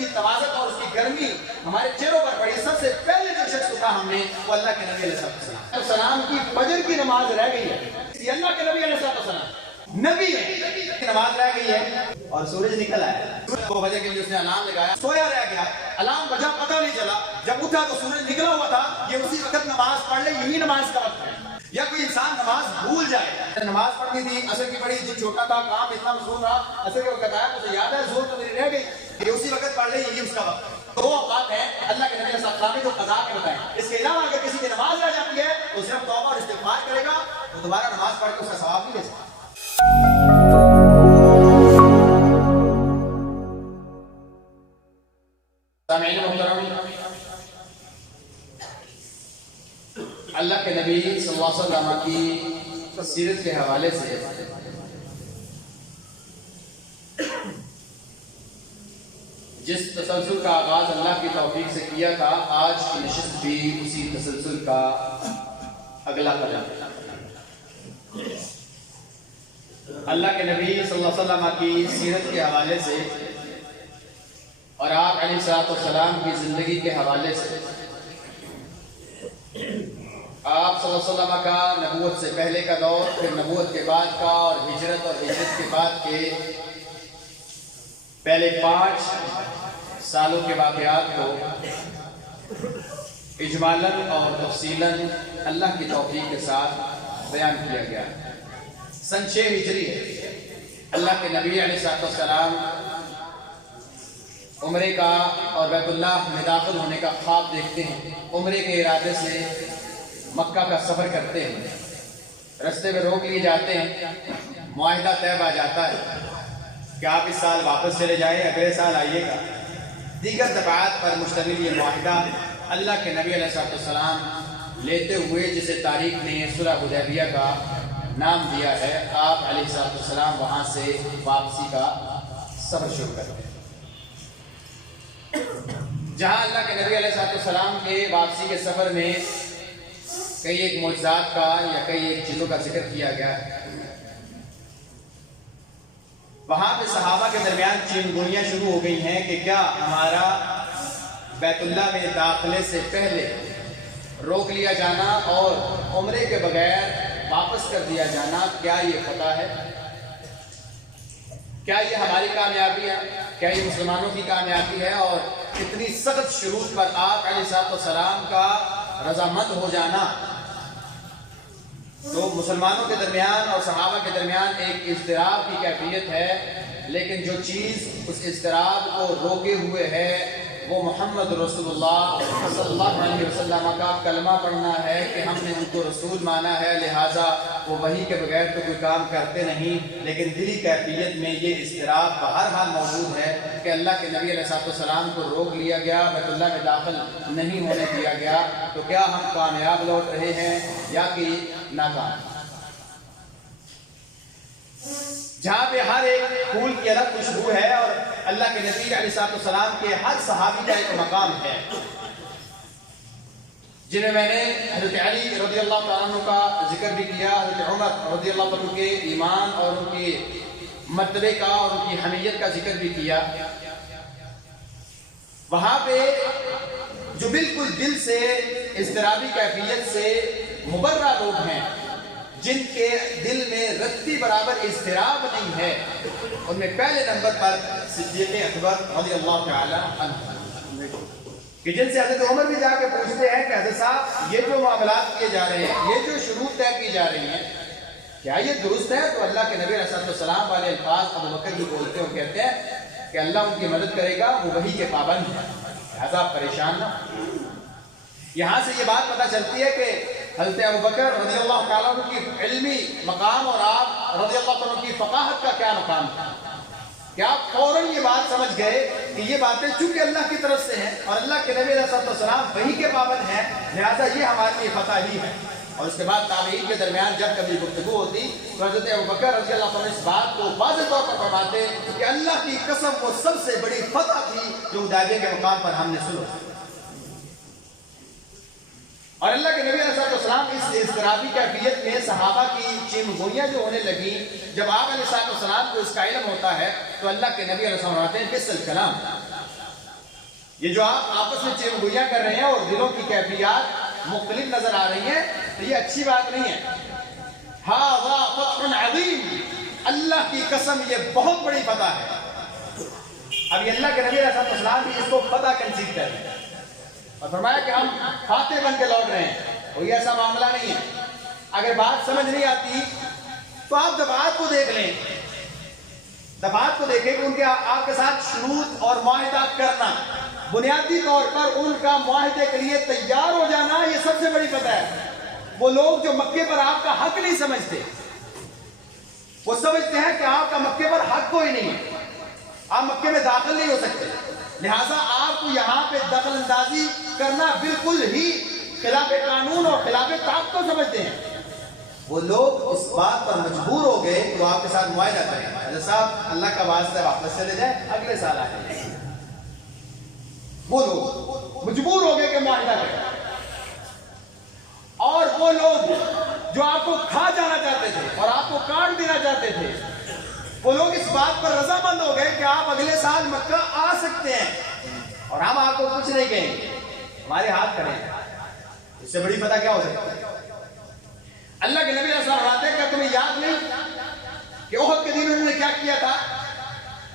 کی توازن اور اس کی گرمی ہمارے چہروں پر پڑی، سب سے پہلے جو شخص اٹھا ہم نے وہ اللہ کے نبی علیہ السلام کی فجر کی نماز رہ گئی ہے، یہ اللہ کے نبی علیہ السلام نبی ہے، نماز رہ گئی ہے اور سورج نکل آیا، 2 بجے کے لیے اس نے الارم لگایا، سویا رہ گیا، الارم بجا پتہ نہیں چلا، جب اٹھا تو سورج نکلا ہوا تھا، یہ اسی وقت نماز پڑھ لے، یہی نماز کا وقت ہے۔ یا کوئی انسان نماز بھول جائے، نماز پڑھنی تھی، عصر کی پڑھی، جو چھوٹا تھا کام اتنا مصروف رہا، عصر کے وقت آیا مجھے یاد ہے زور تو میری رہ گئی، یہ اسی وقت پڑھ لے، یہی اس کا وقت۔ تو وہ اوقات ہے اللہ کے نبی صلی اللہ علیہ وسلم نے جو قضا کے بتائے، اس کے علاوہ اگر کسی کی نماز رہ جاتی ہے تو صرف توبہ اور استغفار کرے گا، تو دوبارہ نماز پڑھ کے اس کا ثواب نہیں لے سکتا۔ سامعین محترم، اللہ کے نبی صلی اللہ علیہ وسلم کی سیرت کے حوالے سے جس تسلسل کا آغاز اللہ کی توفیق سے کیا تھا، آج کی نشست بھی اسی تسلسل کا اگلا قدم ہے۔ اللہ کے نبی صلی اللہ علیہ وسلم کی سیرت کے حوالے سے اور آپ علیہ السلام کی زندگی کے حوالے سے، آپ صلی اللہ علیہ وسلم کا نبوت سے پہلے کا دور، پھر نبوت کے بعد کا، اور ہجرت کے بعد کے پہلے 5 سالوں کے واقعات کو اجمالاً اور تفصیلاً اللہ کی توفیق کے ساتھ بیان کیا گیا۔ سن 6 ہجری ہے، اللہ کے نبی علیہ السلام عمرے کا اور بیت اللہ میں داخل ہونے کا خواب دیکھتے ہیں، عمرے کے ارادے سے مکہ کا سفر کرتے ہیں، رستے میں روک لیے جاتے ہیں، معاہدہ طے آ جاتا ہے کہ آپ اس سال واپس چلے جائیں، اگلے سال آئیے گا۔ دیگر دفعات پر مشتمل یہ معاہدہ اللہ کے نبی علیہ السلام لیتے ہوئے، جسے تاریخ نے صلح حدیبیہ کا نام دیا ہے، آپ علیہ السلام وہاں سے واپسی کا سفر شروع کرتے ہیں۔ جہاں اللہ کے نبی علیہ السلام کے واپسی کے سفر میں کئی ایک معجزات کا یا کئی ایک چیزوں کا ذکر کیا گیا ہے، وہاں پہ صحابہ کے درمیان چنگونیاں شروع ہو گئی ہیں کہ کیا ہمارا بیت اللہ میں داخلے سے پہلے روک لیا جانا اور عمرے کے بغیر واپس کر دیا جانا، کیا یہ فتح ہے؟ کیا یہ ہماری کامیابی ہے؟ کیا یہ مسلمانوں کی کامیابی ہے؟ اور اتنی سخت شروط پر آپ علیہ السلام کا رضامند ہو جانا، تو مسلمانوں کے درمیان اور صحابہ کے درمیان ایک اضطراب کی کیفیت ہے، لیکن جو چیز اس اضطراب کو روکے ہوئے ہے وہ محمد رسول اللہ صلی اللہ علیہ وسلم کا کلمہ پڑھنا ہے کہ ہم نے ان کو رسول مانا ہے، لہٰذا وہ وحی کے بغیر تو کوئی کام کرتے نہیں، لیکن دلی کیفیت میں یہ اضطراب بہرحال موجود ہے کہ اللہ کے نبی علیہ السلام کو روک لیا گیا، بیت اللہ میں داخل نہیں ہونے دیا گیا، تو کیا ہم کامیاب لوٹ رہے ہیں یا کہ ناکام؟ جہاں پہ ہر ایک پھول کی الگ خوشبو ہے اور اللہ کے نبی علیہ السلام کے ہر صحابی کا ایک مقام ہے، جنہیں میں نے حضرت علی رضی اللہ تعالیٰ عنہ کا ذکر بھی کیا، حضرت عمر رضی اللہ عنہ کے ایمان اور ان کے مرتبے کا اور ان کی حمیت کا ذکر بھی کیا۔ وہاں پہ جو بالکل دل سے اضطرابی کیفیت سے مبرہ لوگ ہیں، جن کے دل میں رتی برابر اضطراب نہیں ہے، ان میں پہلے نمبر پر صدیق اکبر رضی اللہ تعالی عنہ، کہ جن سے حضرت عمر بھی جا کے پوچھتے ہیں کہ حضرت صاحب یہ جو معاملات کیے جا رہے ہیں، یہ جو شروط طے کی جا رہی ہیں، کیا یہ درست ہے؟ تو اللہ کے نبی علیہ السلام والے الفاظ ابو بکر بھی بولتے ہیں اور کہتے ہیں کہ اللہ ان کی مدد کرے گا، وہ وحی کے پابند ہیں، لہذا پریشان نہ۔ یہاں سے یہ بات پتہ چلتی ہے کہ حضرت ابو بکر رضی اللہ تعالیٰ عنہ کی علمی مقام اور آپ رضی اللہ تعالیٰ عنہ کی فقاہت کا کیا مقام تھا، کہ آپ فوراً یہ بات سمجھ گئے کہ یہ باتیں چونکہ اللہ کی طرف سے ہیں اور اللہ کے نبی علیہ السلام وحی کے پابند ہیں، لہذا یہ ہمارے لیے فتح ہی ہے۔ اور اس کے بعد تابعین کے درمیان جب کبھی گفتگو ہوتی تو حضرت ابو بکر رضی اللہ عنہ اس بات کو واضح طور پر فرماتے کہ اللہ کی قسم وہ سب سے بڑی فتح تھی جو حدیبیہ کے مقام پر ہم نے سنی۔ اور اللہ کے نبی علیہ السلام اس اضطرابی کیفیت میں صحابہ کی چنگونیاں جو ہونے لگی، جب آپ علیہ السلام کو اس کا علم ہوتا ہے تو اللہ کے نبی علیہ السلام فرماتے ہیں بسل کلام، یہ جو آپ آپس میں چیمگوئیاں کر رہے ہیں اور دلوں کی کیفیات مختلف نظر آ رہی ہیں تو یہ اچھی بات نہیں ہے. ھذا فتح عظیم، اللہ کی قسم یہ بہت بڑی فتح ہے. اب یہ اللہ کے نبی علیہ السلام بھی اس کو فتح کنسیڈ کر رہے ہیں اور فرمایا کہ ہم فاتح بن کے لوٹ رہے ہیں. کوئی ایسا معاملہ نہیں ہے. اگر بات سمجھ نہیں آتی تو آپ دفعات کو دیکھ لیں، دفعات کو دیکھیں کہ ان کے آپ کے ساتھ شروط اور معاہدات کرنا، بنیادی طور پر ان کا معاہدے کے لیے تیار ہو جانا، یہ سب سے بڑی فتح ہے. وہ لوگ جو مکے پر آپ کا حق نہیں سمجھتے، وہ سمجھتے ہیں کہ آپ کا مکے پر حق کوئی نہیں ہے، آپ مکے میں داخل نہیں ہو سکتے، لہٰذا آپ کو یہاں پہ دخل اندازی کرنا بالکل ہی خلاف قانون اور خلاف طاقت کو سمجھتے ہیں. وہ لوگ اس بات پر مجبور ہو گئے کہ وہ آپ کے ساتھ معاہدہ کریں. حضرت صاحب اللہ کا واسطہ واپس چلے جائیں، اگلے سال آ جائیں. وہ لوگ مجبور ہو گئے کہ معاہدہ کریں. اور وہ لوگ جو آپ کو کھا جانا چاہتے تھے اور آپ کو کاٹ دینا چاہتے تھے، وہ لوگ اس بات پر رضامند ہو گئے کہ آپ اگلے سال مکہ آ سکتے ہیں اور ہم آپ کو کچھ نہیں کہیں گے، ہمارے ہاتھ کریں. اس سے بڑی فتح کیا ہو سکتی ہے؟ اللہ کے نبی صلی اللہ علیہ وسلم کیا تمہیں یاد نہیں کہ احد کے دن انہوں نے کیا کیا تھا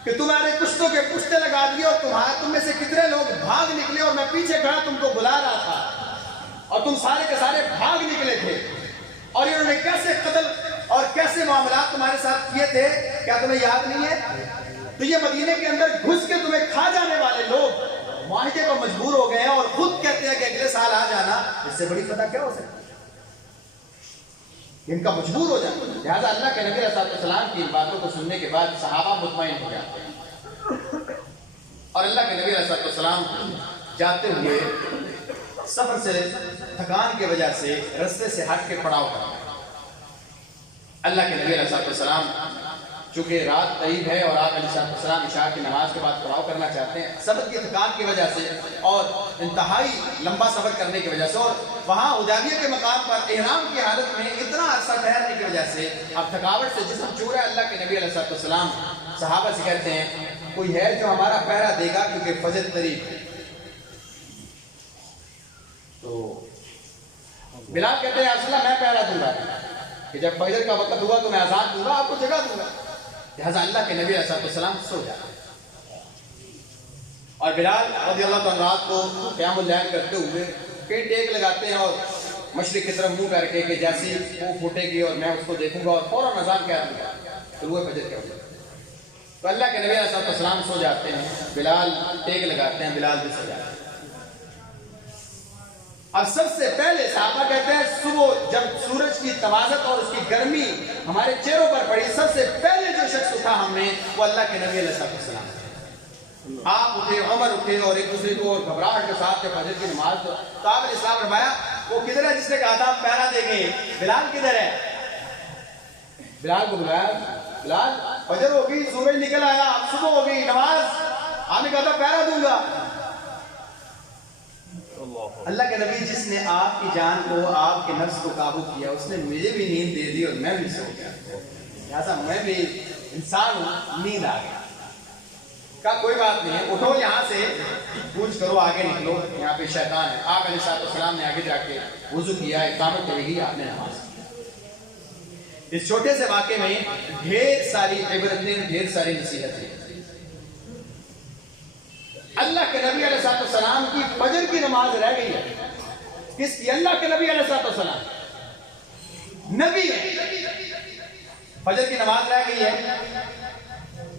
کہ تمہارے کشتوں کے پشتے لگا دیے اور تم میں سے کتنے لوگ بھاگ نکلے اور میں پیچھے کھڑا تم کو بلا رہا تھا اور تم سارے کے سارے بھاگ نکلے تھے، اور انہوں نے کیسے قتل اور کیسے معاملات تمہارے ساتھ کیے تھے، کیا تمہیں یاد نہیں ہے؟ تو یہ مدینے کے اندر گھس کے تمہیں کھا جانے والے لوگ معاہدے پر مجبور ہو گئے ہیں اور خود کہتے ہیں کہ اگلے سال آ جانا. اس سے بڑی فتح کیا ہو سکتی ہے؟ ان کا مجبور ہو جانا. لہٰذا اللہ کے نبی علیہ السلام کی باتوں کو سننے کے بعد صحابہ مطمئن ہو جاتے ہیں اور اللہ کے نبی علیہ السلام جاتے ہوئے سفر سے تھکان کی وجہ سے رستے سے ہٹ کے پڑاؤ کرتے ہیں. اللہ کے نبی علیہ السلام چونکہ رات طیب ہے اور آپ علیہ السلام عشاء کی نماز کے بعد پڑاؤ کرنا چاہتے ہیں، سفر کی تھکان کی وجہ سے اور انتہائی لمبا سفر کرنے کی وجہ سے، اور وہاں حدیبیہ کے مقام پر احرام کی حالت میں اتنا عرصہ ٹھہرنے کی وجہ سے اب تھکاوٹ سے جسم چور ہے. اللہ کے نبی علیہ السلام صحابہ سے کہتے ہیں کوئی ہے جو ہمارا پہرا دے گا کیونکہ فجر قریب ہے. تو بلال کہتے ہیں رسول اللہ میں پہرا دوں گا کہ جب فجر کا وقت ہوا تو میں آزاد دوں گا، آپ کو جگہ دوں گا. لہٰذا اللہ کے نبی علیہ السلام سو جاتے ہیں اور بلال رضی اللہ عنہ رات کو قیام اللیل کرتے ہوئے کئی ٹیک لگاتے ہیں اور مشرق کی طرف منہ کر کے کہ جیسی وہ پھوٹے گی اور میں اس کو دیکھوں گا اور فوراً اذان کہہ دوں گا طلوع فجر کے وقت. تو اللہ کے نبی علیہ السلام سو جاتے ہیں، بلال ٹیک لگاتے ہیں، بلال بھی سو جاتے ہیں. اب سب سے پہلے صحابہ کہتے ہیں صبح جب سورج کی توازت اور اس کی گرمی ہمارے چہروں پر پڑی، سب سے پہلے جو شخص اٹھا ہم نے وہ اللہ کے نبی علیہ السلام. آپ اٹھے، عمر اٹھے اور ایک دوسرے کو گھبراہٹ کے ساتھ فجر کی نماز تو آپ علیہ السلام فرمایا وہ کدھر ہے جس نے کہا تھا ہم پہرا دیں گے؟ بلال کدھر ہے؟ بلال کو بلایا، بلال فجر ہو گئی، سورج نکل آیا، صبح ہو گئی، نماز آپ نے کہا تھا پہرا دوں گا. اللہ کے نبی جس نے آپ کی جان کو، آپ کے نفس کو قابو کیا، اس نے مجھے بھی نیند دے دی اور میں بھی سو گیا. لہٰذا میں بھی انسان ہوں، نیند آ گیا. کہا کوئی بات نہیں ہے، اٹھو یہاں سے کوچ کرو، آگے نکلو، یہاں پہ شیطان ہے. آپ علیہ السلام نے آگے جا کے وضو کیا، اقامت کرے گی، آپ نے نماز. اس چھوٹے سے واقعے میں ڈھیر ساری عبرتیں، ڈھیر ساری نصیحتیں. اللہ کے نبی علیہ السلام کی فجر کی نماز رہ گئی ہے. کس کی؟ اللہ کے نبی علیہ السلام نبی ہے. فجر کی نماز رہ گئی ہے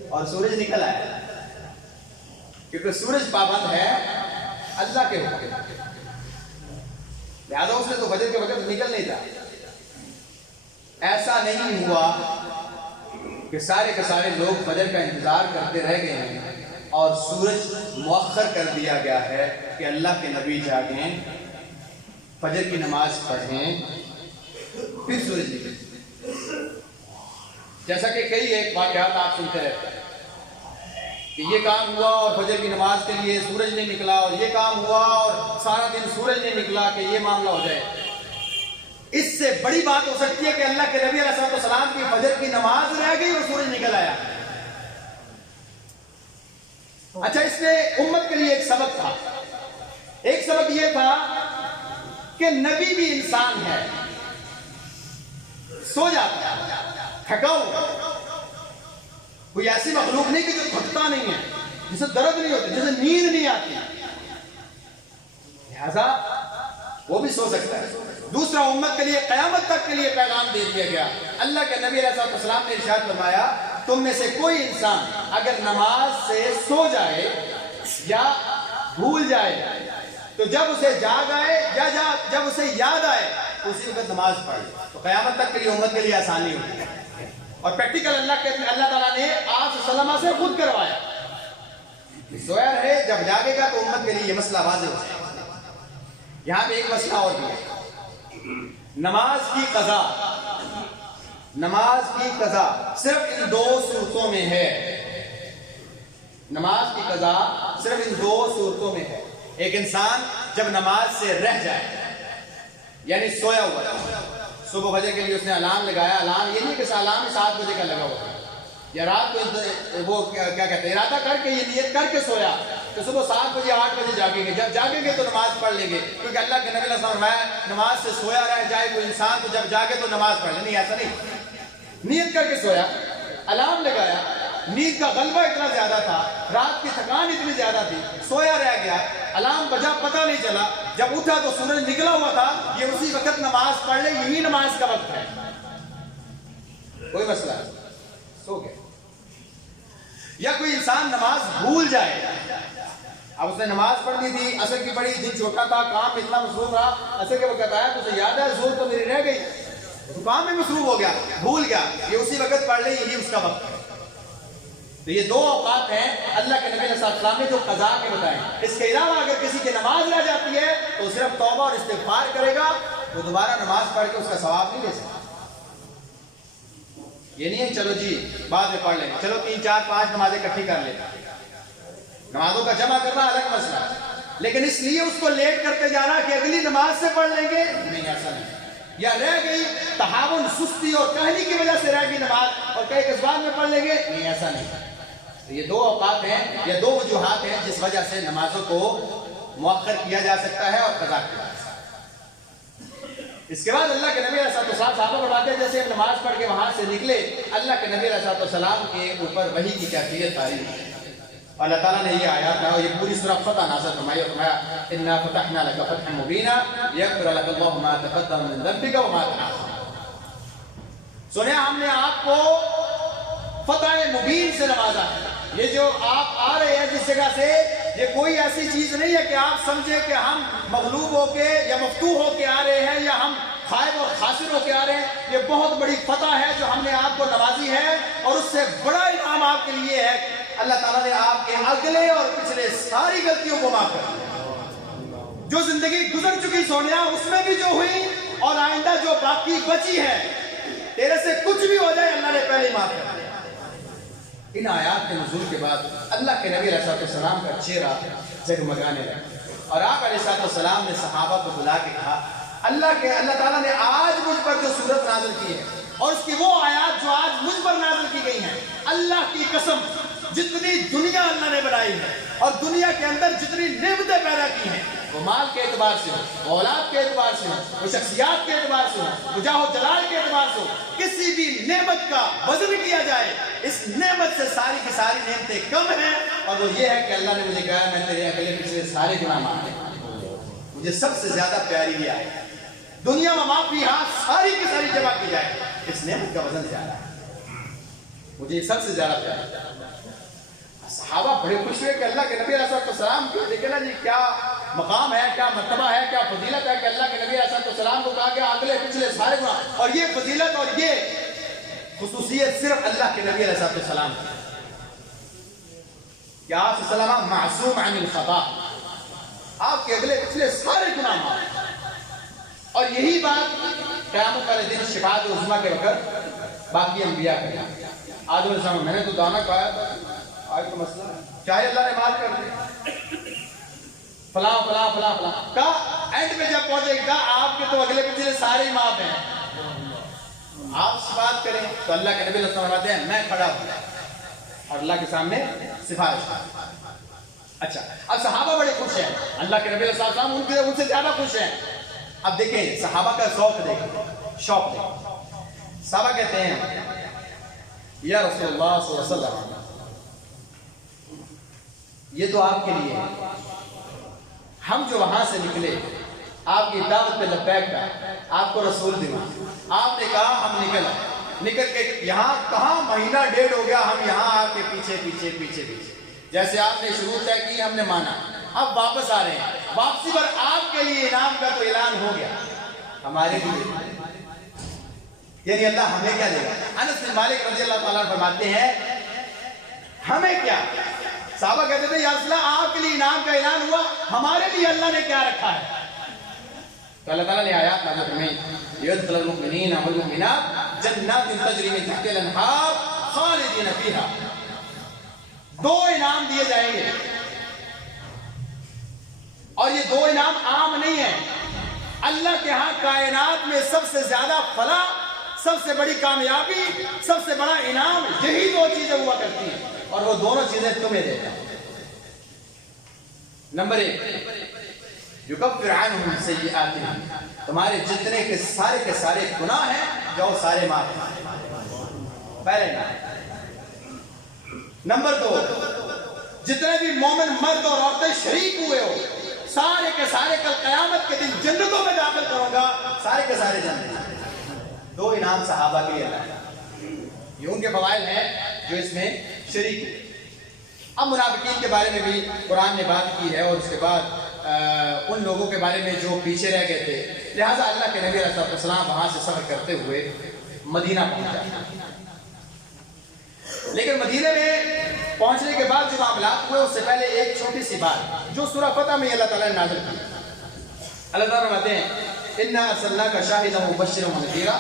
اور سورج نکل آیا، کیونکہ سورج پابند ہے اللہ کے حکم، لہذا اس نے تو فجر کے وقت نکل نہیں تھا. ایسا نہیں ہوا کہ سارے کے سارے لوگ فجر کا انتظار کرتے رہ گئے ہیں اور سورج مؤخر کر دیا گیا ہے کہ اللہ کے نبی جاگیں، فجر کی نماز پڑھیں، پھر سورج نکلے. جیسا کہ کئی ایک واقعات آپ سنتے رہتے ہیں کہ یہ کام ہوا اور فجر کی نماز کے لیے سورج نہیں نکلا، اور یہ کام ہوا اور سارا دن سورج نہیں نکلا، کہ یہ معاملہ ہو جائے. اس سے بڑی بات ہو سکتی ہے کہ اللہ کے نبی علیہ السلام کی فجر کی نماز رہ گئی اور سورج نکل آیا. اچھا، اس میں امت کے لیے ایک سبق تھا. ایک سبق یہ تھا کہ نبی بھی انسان ہے، سو جاتا ہے، تھکا ہوا. کوئی ایسی مخلوق نہیں کہ جو تھکتا نہیں ہے، جسے درد نہیں ہوتی، جسے نیند نہیں آتی، لہذا وہ بھی سو سکتا ہے. دوسرا، امت کے لیے قیامت تک کے لیے پیغام دے دیا گیا. اللہ کے نبی علیہ السلام نے ارشاد فرمایا، تم میں سے کوئی انسان اگر نماز سے سو جائے یا بھول جائے تو جب اسے جاگ آئے یا جب اسے یاد آئے تو اسی وقت نماز پڑھے. تو قیامت تک کے لیے امت کے لیے آسانی ہوگی. اور پریکٹیکل اللہ تعالیٰ نے آپ سلمہ سے خود کروایا. سویا رہے، جب جاگے گا تو امت کے لیے یہ مسئلہ واضح ہو جائے گا. یہاں پہ ایک مسئلہ اور بھی ہے، نماز کی قضا. نماز کی قضا صرف ان دو صورتوں میں ہے. نماز کی قضا صرف ان دو صورتوں میں ہے. ایک انسان جب نماز سے رہ جائے، یعنی سویا ہوا ہے، صبح فجر کے لیے اس نے الارم لگایا. الارم یہ نہیں کہ الارم 7 بجے کا لگا ہوا ہے، یا رات کو وہ کیا کہتے ہیں، ارادہ کر کے، یہ نیت کر کے سویا کہ صبح 7 بجے 8 بجے جاگیں گے. جب جاگیں گے تو نماز پڑھ لیں گے، کیونکہ اللہ کے نبی علیہ السلام نے فرمایا نماز سے سویا رہ جائے کوئی انسان تو جب جاگے تو نماز پڑھ لے. نہیں، ایسا نہیں. نیت کر کے سویا، الارم لگایا، نیند کا غلبہ اتنا زیادہ تھا، رات کی تھکان اتنی زیادہ تھی، سویا رہ گیا، الارم بجا پتہ نہیں چلا، جب اٹھا تو سورج نکلا ہوا تھا، یہ اسی وقت نماز پڑھ لے، یہی نماز کا وقت ہے. کوئی مسئلہ ہے، سو گیا. یا کوئی انسان نماز بھول جائے، اب اس نے نماز پڑھنی تھی، عصر کی پڑھی، دن چھوٹا تھا، کام میں اتنا مصروف رہا، عصر کے وقت آیا تو اسے یاد ہے ظہر تو میری رہ گئی، کام میں مصروف ہو گیا، بھول گیا، یہ اسی وقت پڑھ لے، یہی اس کا وقت ہے. تو یہ دو اوقات ہیں اللہ کے نبی علیہ السلام نے جو قضا کے بتائے. اس کے علاوہ اگر کسی کی نماز رہ جاتی ہے تو صرف توبہ اور استغفار کرے گا، وہ دوبارہ نماز پڑھ کے اس کا ثواب نہیں لے سکتا. یہ نہیں ہے چلو جی بعد میں پڑھ لیں، چلو 3 4 5 نمازیں اکٹھی کر لیں. نمازوں کا جمع کرنا الگ مسئلہ ہے، لیکن اس لیے اس کو لیٹ کرتے جانا کہ اگلی نماز سے پڑھ لیں گے، نہیں، ایسا نہیں. یا رہ گئی تہاون، سستی اور کہنی کی وجہ سے رہ گئی نماز اور کئی بعد میں پڑھ لیں گے، نہیں، ایسا نہیں. یہ دو اوقات ہیں یا دو وجوہات ہیں جس وجہ سے نمازوں کو مؤخر کیا جا سکتا ہے اور قضا کیا جا سکتا ہے. اس کے بعد اللہ کے نبی علیہ السلام صحابہ فرماتے ہیں جیسے نماز پڑھ کے وہاں سے نکلے، اللہ کے نبی علیہ السلام کے اوپر وحی کی کیفیت تاری ہے. اللہ تعالیٰ نے یہ آیات ہے اور یہ پوری سورہ فتح نازل فرمائی اور فرمایا انا فتحنا لک فتحا مبینا لیغفر لک اللہ ما تقدم من ذنبک وما تأخر. سنیا ہم نے آپ کو فتح مبین سے نوازا ہے. یہ جو آپ آ رہے ہیں جس جگہ سے، یہ کوئی ایسی چیز نہیں ہے کہ آپ سمجھے کہ ہم مغلوب ہو کے یا مفتوح ہو کے آ رہے ہیں یا ہم خائب اور خاسر ہو کے آ رہے ہیں. یہ بہت بڑی فتح ہے جو ہم نے آپ کو نوازی ہے، اور اس سے بڑا انعام آپ کے لیے ہے. اللہ تعالیٰ نے آپ کے اگلے اور پچھلے ساری غلطیوں کو معاف کر دیا. جو زندگی گزر چکی سونیا، اس میں بھی جو ہوئی اور آئندہ جو باقی بچی ہے، تیرے سے کچھ بھی ہو جائے اللہ نے پہلے معاف کر دیا. ان آیات کے نزول کے بعد اللہ کے نبی علیہ السلام کا چہرہ جگمگانے لگا، اور آپ علیہ السلام نے صحابہ کو بلا کے کہا اللہ تعالیٰ نے آج مجھ پر جو سورت نازل کی ہے اور اس کی وہ آیات جو آج مجھ پر نازل کی گئی ہیں، اللہ کی قسم جتنی دنیا اللہ نے بنائی ہے اور دنیا کے اندر جتنی نعمتیں پیدا کی ہیں، وہ مال کے اعتبار سے ہو، وہ اولاد کے اعتبار سے ہو، وہ شخصیات کے اعتبار سے ہو، وہ جاہ و جلال کے اعتبار سے ہو، کسی بھی نعمت کا وزن کیا جائے اس نعمت سے ساری کی ساری نعمتیں کم ہیں. اور وہ یہ ہے کہ اللہ نے مجھے کہا میں تیرے اگلے پچھلے سارے گناہ معاف کروں. مجھے سب سے زیادہ پیاری یہ ہے دنیا میں معافی ہاتھ ساری کی ساری جمع کی جائے، اس نعمت کا وزن زیادہ ہے، مجھے سب سے زیادہ پیارا ہے. صحابہ بڑے خوش ہوئے کہ اللہ کے نبی علیہ السلام کو دیکھیں نا جی کیا مقام ہے، کیا مرتبہ ہے، کیا فضیلت ہے کہ اللہ کے نبی علیہ السلام کو کہا گیا اگلے پچھلے سارے گناہ. اور یہ فضیلت اور یہ خصوصیت صرف اللہ کے نبی علیہ السلام کی کہ آپ صلی اللہ علیہ وسلم معصوم عن الخطا، آپ کے اگلے پچھلے سارے گناہ معاف. اور یہی بات قیامت والے دن شفاعت عظمیٰ کے وقت باقی انبیاء کریں. آدم علیہ السلام میں نے تو دانا کھایا تھا، آج تو مسئلہ ہے، چاہے اللہ نے معاف کر دیا فلاں فلاں فلاں فلاں کا اینڈ میں جب پہنچے گا آپ کے تو اگلے پچھلے سارے معاف ہیں. آپ بات کریں تو اللہ کے نبی علیہ السلام فرماتے ہیں میں کھڑا ہوں اور اللہ کے سامنے سفارش کروں. اچھا اب صحابہ بڑے خوش ہیں, اللہ کے نبی علیہ السلام ان سے زیادہ خوش ہیں. اب دیکھیں صحابہ کا شوق دیکھیں, شوق دیکھیں. صحابہ کہتے ہیں یا رسول اللہ صلی اللہ علیہ وسلم یہ تو آپ کے لیے ہے, ہم جو وہاں سے نکلے آپ کی دعوت پہ لبیک کا, آپ کو رسول دیوا, آپ نے کہا ہم نکل کے یہاں کہاں مہینہ ڈیڑھ ہو گیا, ہم یہاں آپ کے پیچھے پیچھے پیچھے پیچھے, جیسے آپ نے شروع طے کی ہم نے مانا, اب واپس آ رہے ہیں, واپسی پر آپ کے لیے انعام کا تو اعلان ہو گیا, ہمارے لیے یعنی اللہ ہمیں کیا دے گا. انس بن مالک رضی اللہ تعالیٰ فرماتے ہیں ہمیں کیا, صحابہ کہتے تھے یا رسول اللہ آپ کے لیے انعام کا اعلان ہوا, ہمارے لیے اللہ نے کیا رکھا ہے. تو اللہ تعالیٰ نے آیات نازل فرمائی یدخل المؤمنین والمؤمنات جنات تجری من تحتها الانہار خالدین فیہا, دو انعام دیے جائیں گے, اور یہ دو انعام عام نہیں ہیں. اللہ کے ہاں کائنات میں سب سے زیادہ فلاح, سب سے بڑی کامیابی, سب سے بڑا انعام یہی دو چیزیں ہوا کرتی ہیں, اور وہ دونوں چیزیں تمہیں دیتا ہے. نمبر 1 یکفر عنہم سیئاتہم, تمہارے جتنے کے سارے گناہ ہیں جو سارے معاف ہیں, پہلے نام. نمبر 2 جتنے بھی مومن مرد اور عورتیں شریک ہوئے ہو سارے کے سارے کل قیامت کے دن جنتوں میں داخل کروں گا, سارے کے سارے جنت. دو انعام صحابہ کے لیے اللہ, یہ ان کے فضائل ہیں جو اس میں شریک ہوئے. اب منافقین کے بارے میں بھی قرآن نے بات کی ہے, اور اس کے بعد ان لوگوں کے بارے میں جو پیچھے رہ گئے تھے, لہٰذا اللہ کے نبی علیہ السلام وہاں سے سفر کرتے ہوئے مدینہ پہنچا. لیکن مدینہ میں پہنچنے کے بعد جو معاملات ہوئے اس سے پہلے ایک چھوٹی سی بات جو سورہ فتح میں اللہ تعالیٰ نے نازل کی. اللہ تعالیٰ فرماتے ہیں انا ارسلناک شاہدا ومبشرا ونذیرا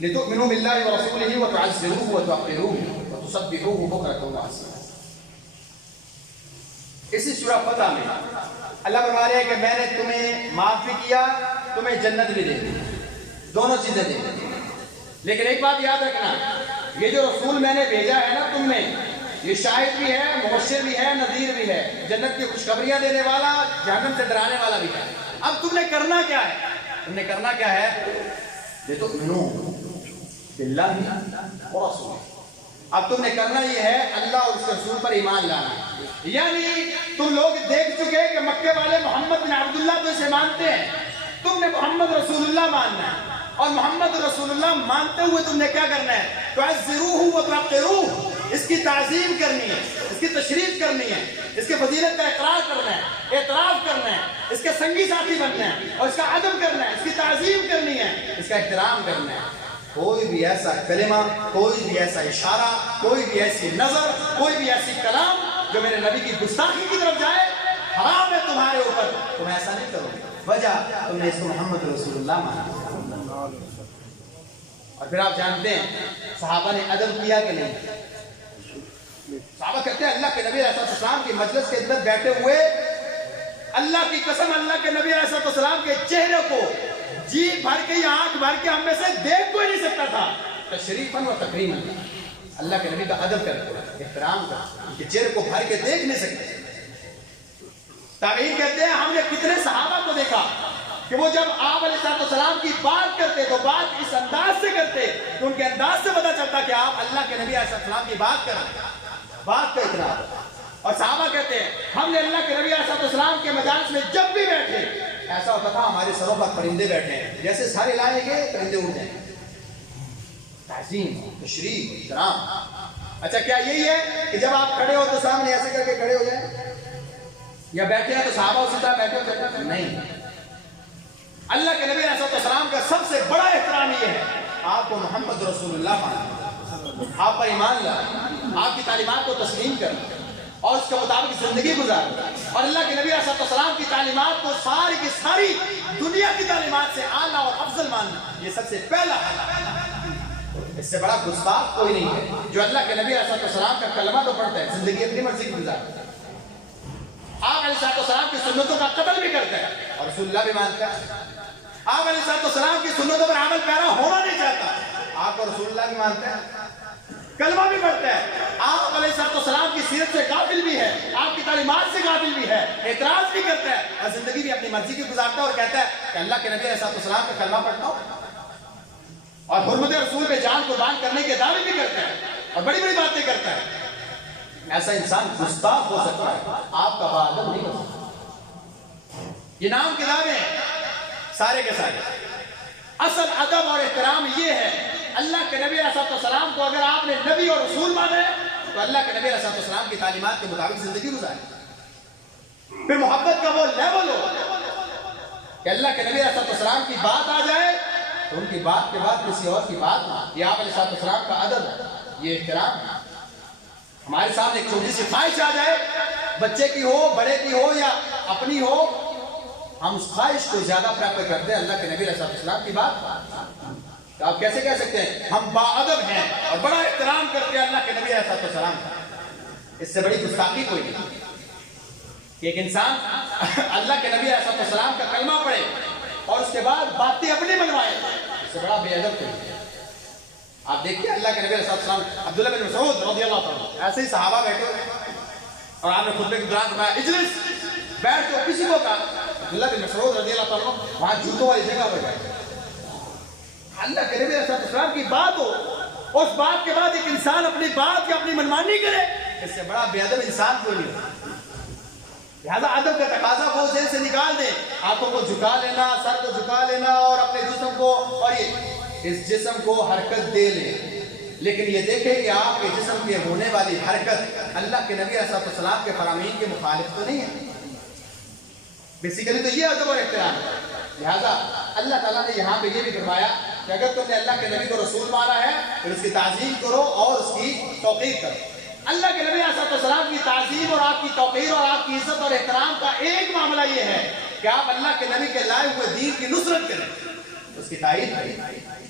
لتؤمنوا باللہ ورسولہ وتعزروہ وتوقروہ وتسبحوہ بکرۃ واسیلا. اسی سورہ فتح میں اللہ فرما رہے ہیں کہ میں نے تمہیں معاف بھی کیا, تمہیں جنت بھی دے دی, دونوں چیزیں دے دی. لیکن ایک بات یاد رکھنا, یہ جو رسول میں نے بھیجا ہے نا تم میں, یہ شاہد بھی ہے, مبشر بھی ہے, نذیر بھی ہے, جنت کی خوشخبریاں دینے والا, جہنم سے ڈرانے والا بھی ہے. اب تم نے کرنا کیا ہے, تم نے کرنا کیا ہے, لتؤمنوا باللہ ورسولہ, اب تم نے کرنا یہ ہے اللہ اور اس کے رسول پر ایمان لانا. یعنی تم لوگ دیکھ چکے کہ مکے والے محمد بن عبداللہ تو اسے مانتے ہیں, تم نے محمد رسول اللہ ماننا ہے, اور محمد رسول اللہ مانتے ہوئے تم نے کیا کرنا ہے, تعزروہ وتوقروہ, اس کی تعظیم کرنی ہے, اس کی تشریف کرنی ہے, اس کے فضیلت کا اقرار کرنا ہے, اعتراف کرنا ہے, اس کے سنگی ساتھی بننا ہے, اور اس کا ادب کرنا ہے, اس کی تعظیم کرنی ہے, اس کا احترام کرنا ہے. کوئی بھی ایسا کلمہ, کوئی بھی ایسا اشارہ, کوئی بھی ایسی نظر, کوئی بھی ایسی کلام جو میرے نبی کی گستاخی کی طرف جائے, حرام ہے تمہارے اوپر, تم ایسا نہیں کرو. وجہ تم نے اس کو محمد رسول اللہ مانا. اور پھر آپ جانتے ہیں صحابہ نے ادب کیا کہ نہیں. صحابہ کہتے ہیں اللہ کے نبی علیہ السلام کی مجلس کے اندر بیٹھے ہوئے, اللہ کی قسم اللہ کے نبی علیہ السلام کے چہرے کو جی بھر کے یا آنکھ بھر کے ہم میں سے دیکھ کوئی نہیں سکتا تھا. تشریفاً و تکریماً اللہ کے نبی کا ادب کرتے, احترام کرتے, ان کے چہرے کو بھر کے دیکھ نہیں سکتے. تابعین کہتے ہیں ہم نے کتنے صحابہ کو دیکھا کہ وہ جب آپ علیہ السلام کی بات کرتے تو بات اس انداز سے کرتے کہ ان کے انداز سے پتا چلتا کہ آپ اللہ کے نبی علیہ السلام کی بات کر رہے ہیں, بات کا اقرار. اور صحابہ کہتے ہیں ہم نے اللہ کے نبی علیہ السلام کے مجالس میں جب بھی بیٹھے ایسا ہوتا تھا ہمارے سروں پر پرندے بیٹھے ہیں, جیسے سارے لائیں گے پرندے اڑ جائیں. تعظیم, تشریف, احترام. اچھا کیا یہی ہے کہ جب آپ کھڑے ہو تو سامنے ایسے کر کے کھڑے ہو جائیں, یا بیٹھے ہیں تو صحابہ اسی طرح بیٹھے ہو؟ نہیں. اللہ کے نبی علیہ السلام کا سب سے بڑا احترام یہ ہے آپ کو محمد رسول اللہ ماننا, آپ پر ایمان لانا, آپ کی تعلیمات کو تسلیم کرنا اور اس کے مطابق زندگی گزارنا, اور اللہ کے نبی علیہ السلام کی تعلیمات کو ساری کی ساری دنیا کی تعلیمات سے اعلیٰ اور افضل ماننا, یہ سب سے پہلا ہے. اس سے بڑا گستاخ کوئی نہیں ہے جو اللہ کے نبی علیہ السلام کا کلمہ تو پڑھتا ہے, زندگی اپنی مرضی کی گزارتا ہے, آپ علیہ السلام کی سنتوں کا قتل بھی کرتا ہے اور رسول اللہ بھی مانتا ہے, آپ علیہ السلام کی سنتوں پر عمل پیرا ہونا نہیں چاہتا, آپ کو رسول اللہ بھی مانتا ہے. کلمہ بھی پڑھتا ہے، آپ علیہ السلام کی سیرت سے غافل بھی ہے، آپ کی تعلیمات سے غافل بھی ہے، اعتراض بھی کرتا ہے، اور زندگی بھی اپنی مرضی کی گزارتا ہے اور کہتا ہے کہ اللہ کے نبی علیہ السلام کا کلمہ پڑھتا ہوں اور حرمت رسول پہ جان قربان کرنے کے دعوے بھی کرتا ہے اور بڑی بڑی باتیں کرتا ہے۔ ایسا انسان گستاخ ہو سکتا ہے، آپ کا باادب نہیں ہو سکتا۔ یہ نام کے دعوے ہیں سارے کے سارے۔ اصل ادب اور احترام یہ ہے، اللہ کے نبی علیہ السلام کو اگر آپ نے نبی اور رسول مانا ہے تو اللہ کے نبی علیہ السلام کی تعلیمات کے مطابق زندگی گزارے۔ پھر محبت کا وہ لیول ہو کہ اللہ کے نبی علیہ السلام کی بات آ جائے تو ان کی بات کے بعد کسی اور کی بات نہ، یہ آپ علیہ السلام کا ادب ہے، یہ احترام ہے۔ ہمارے سامنے ایک چھوٹی سی خواہش آ جائے، بچے کی ہو، بڑے کی ہو یا اپنی ہو، ہم اس خواہش کو زیادہ پریفر کرتے ہیں اللہ کے نبی علیہ السلام کی بات۔ تو آپ کیسے کہہ سکتے ہیں ہم باادب ہیں اور بڑا احترام کرتے ہیں اللہ کے نبی علیہ السلام کا؟ اس سے بڑی گستاخی کوئی نہیں کہ ایک انسان اللہ کے نبی علیہ السلام کا کلمہ پڑھے اور اس کے بعد باتیں اپنی بنوائے، اس سے بڑا بے ادب کوئی نہیں۔ آپ دیکھیے اللہ کے نبی علیہ السلام، عبداللہ بن مسعود رضی اللہ عنہ، ایسے ہی صحابہ بیٹھے ہوئے اور آپ نے خطبے کے دوران فرمایا اجلس، بیٹھ جو، کسی کو کہا عبداللہ بن مسعود رضی اللہ عنہ وہاں جوتوں والی جگہ پر بیٹھے۔ اللہ کے نبی علیہ السلام کی بات ہو، اس بات کے بعد ایک انسان اپنی بات یا اپنی منمانی کرے، اس سے بڑا بے ادب انسان کوئی نہیں ہوتا۔ لہذا ادب کا تقاضا وہ ذہن سے نکال دیں، آنکھوں کو جھکا لینا، سر کو جھکا لینا اور اپنے جسم کو، اور یہ اس جسم کو حرکت دے لیں، لیکن یہ دیکھیں کہ آپ کے جسم کے ہونے والی حرکت اللہ کے نبی علیہ السلام کے فرامین کے مخالف تو نہیں ہے۔ بیسیکلی تو یہ ادب اور احترام ہے۔ لہذا اللہ تعالیٰ نے یہاں پہ یہ بھی فرمایا کہ اگر تم نے اللہ کے نبی کو رسول مانا ہے پھر اس کی تعظیم کرو اور اس کی توقیر کرو۔ اللہ کے نبی علیہ السلام کی تعظیم اور آپ کی توقیر اور آپ کی عزت اور احترام کا ایک معاملہ یہ ہے کہ آپ اللہ کے نبی کے لائے ہوئے دین کی نصرت کریں، اس کی تائید کریں،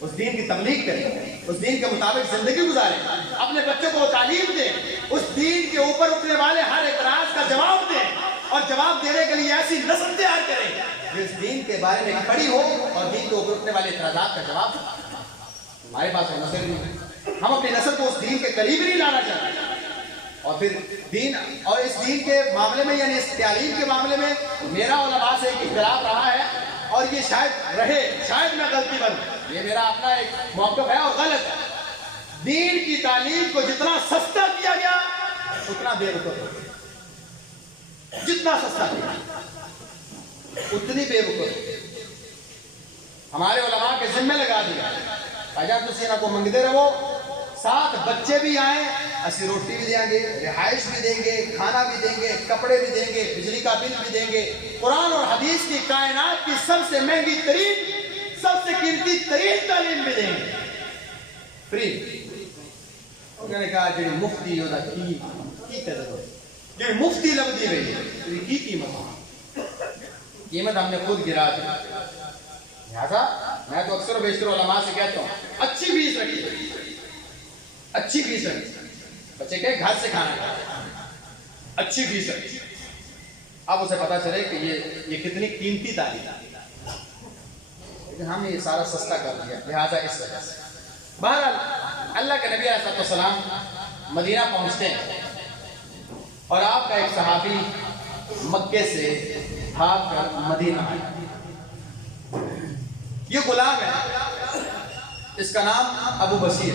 اس دین کی تبلیغ کریں، اس دین کے مطابق زندگی گزاریں، اپنے بچوں کو تعلیم دیں، اس دین کے اوپر اٹھنے والے ہر اعتراض کا جواب دیں اور جواب دینے کے لیے ایسی نسل تیار کریں جو اس دین کے بارے میں کھڑی ہو اور دین کے اوپر اٹھنے والے اعتراضات کا جواب دیں۔ ہمارے پاس وہ نسل نہیں، ہم اپنی نسل کو اس دین کے قریب نہیں لانا چاہتے، اور پھر دین اور اس دین کے معاملے میں یعنی اس تعلیم کے معاملے میں میرا علماء سے ایک اختلاف رہا ہے اور یہ شاید رہے، شاید میں غلطی بن، یہ میرا اپنا ایک موقف ہے اور غلط ہے۔ دین کی تعلیم کو جتنا سستا کیا گیا اتنا بے وقوف ہو گیا، جتنا سستا کیا اتنی بے وقوف ہمارے علماء کے ذمہ لگا دیا۔ بھائی تسی نہ کو منگتے رہو، ساتھ بچے بھی آئیں، اسی روٹی بھی دیں گے، رہائش بھی دیں گے، کھانا بھی دیں گے، کپڑے بھی دیں گے، بجلی کا بل بھی دیں گے، قرآن اور حدیث کی کائنات کی سب سے مہنگی ترین، سب سے قیمتی ترین تعلیم بھی دیں گے فری۔ انہوں نے کہا جی مفتی ہوتا کی قدر ہو، جی مفتی لفظی رہی ہے کی قیمت ہم نے خود گرا دی۔ لہذا میں تو اکثر و بیشتر علماء سے کہتا ہوں اچھی فیس رکھیے، اچھی فیس رکھیے، بچے کہ گھر سے کھانا کھائے، اچھی فیس رکھیے، اب اسے پتا چلے کہ یہ کتنی قیمتی تعلیم ہے، لیکن ہم نے یہ سارا سستا کر دیا، لہذا اس وجہ سے۔ بہرحال اللہ کے نبی علیہ السلام مدینہ پہنچتے ہیں اور آپ کا ایک صحابی مکے سے بھاگ کر مدینہ آیا، یہ غلام ہے، اس کا نام ابو بصیر،